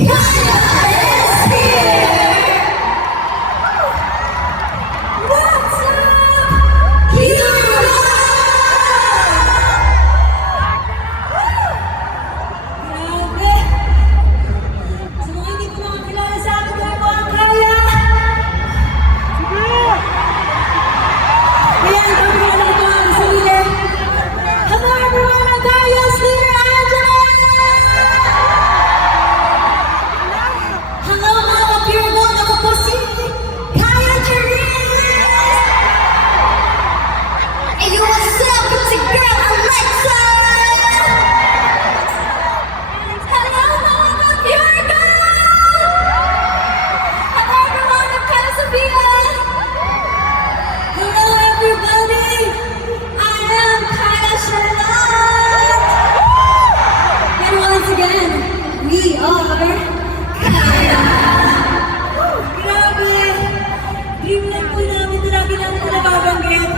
Kaya is here! What's up, Kira? Grabe! Sa mga hindi ko makakilala sa akin, kaya mo ang kaya! Ayan, pagkakala ko ang sarili. Hello everyone, ang Kaya's leader, Angela! Hello mga Virgo, ako po si Kaya Therese! And you what's up, it's your girl Alexa! Hello mga Virgo! Hello everyone, I'm Kaya Sophia! Hello everybody! I am Kaya Charlotte! And once again, we are Kaya! Grabe! Dream lang po namin na lagi lang po nababanggit.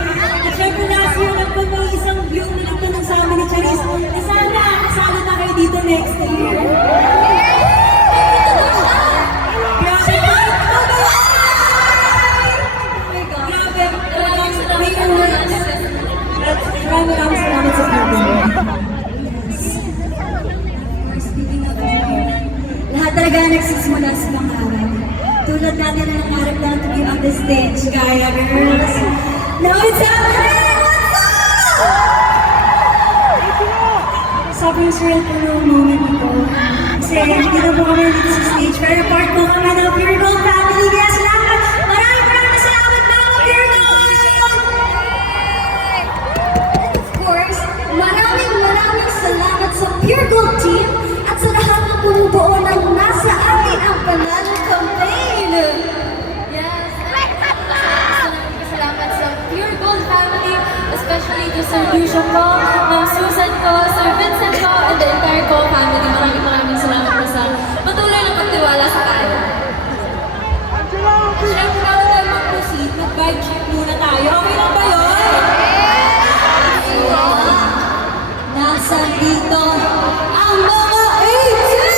At syempre last year lang po may isang view na nagtanong sa amin ni Charisse. Na sana kasama na kayo dito next year. Grabe! Grabe! Maraming salamat sa pagkakas. Speaking of lahat talaga nagsisimula sa pangarap. Tulad natin na nangarap lang to be on the stage, Kaya girls. Now it's happening! What's up? Sobrang surreal po ng moment ito. Kasi hindi na po kami dito sa stage, pero part po kami ng Virgo family. Kaya salamat! Maraming salamat mga Virgo! And of course, maraming salamat sa Pure Gold team at sa lahat ng bumubuo ng nasa atin ang Panalo Campaign. Yes, salamat sa Pure Gold family, especially to Sir Lucio ko, Ma'am Susan ko, Sir Vincent ko, and the entire co family. Maraming salamat po sa patuloy na pagtiwala sa kanya. Siyempre, bago tayo mag-proceed, mag-vibe check muna tayo. Okay lang ba yun? Nasa dito ang mga 18!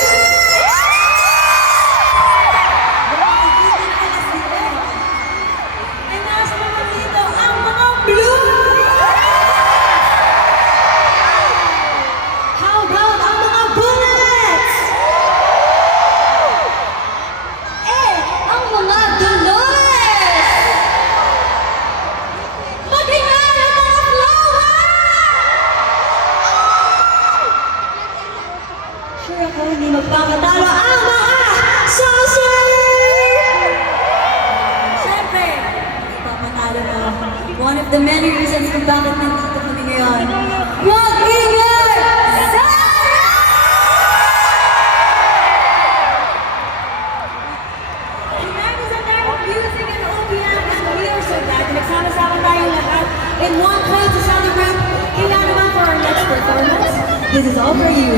Ay, nasa naman dito ang mga blue! How about ang mga bullets? Ang mga Dolores! Maghingan ang mga flower! Sure ako hindi magpapatalo ang mga saucer! Siyempre, magpapatalo na ako. One of the many reasons kung bakit nandito kami ngayon. Mag-ingat! Tonight is a night of music and OPM, and we are so glad na nagsama-sama tayong lahat in one place to celebrate. Kaya naman for our next performance, this is all for you.